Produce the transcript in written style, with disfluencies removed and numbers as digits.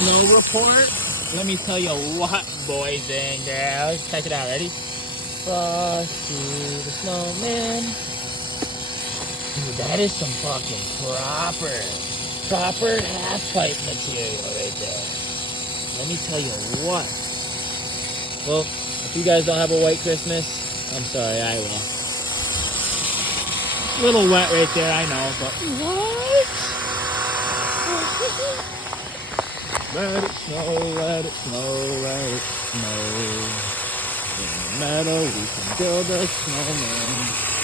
snow report. Let me tell you what, boys and girls. Check it out. Ready? Frosty the Snowman. Dude, that is some fucking proper half-pipe material right there. Let me tell you what. Well, if you guys don't have a white Christmas, I'm sorry, I will. A little wet right there, I know, but what? Let it snow, let it snow, let it snow. In the meadow we can build a snowman.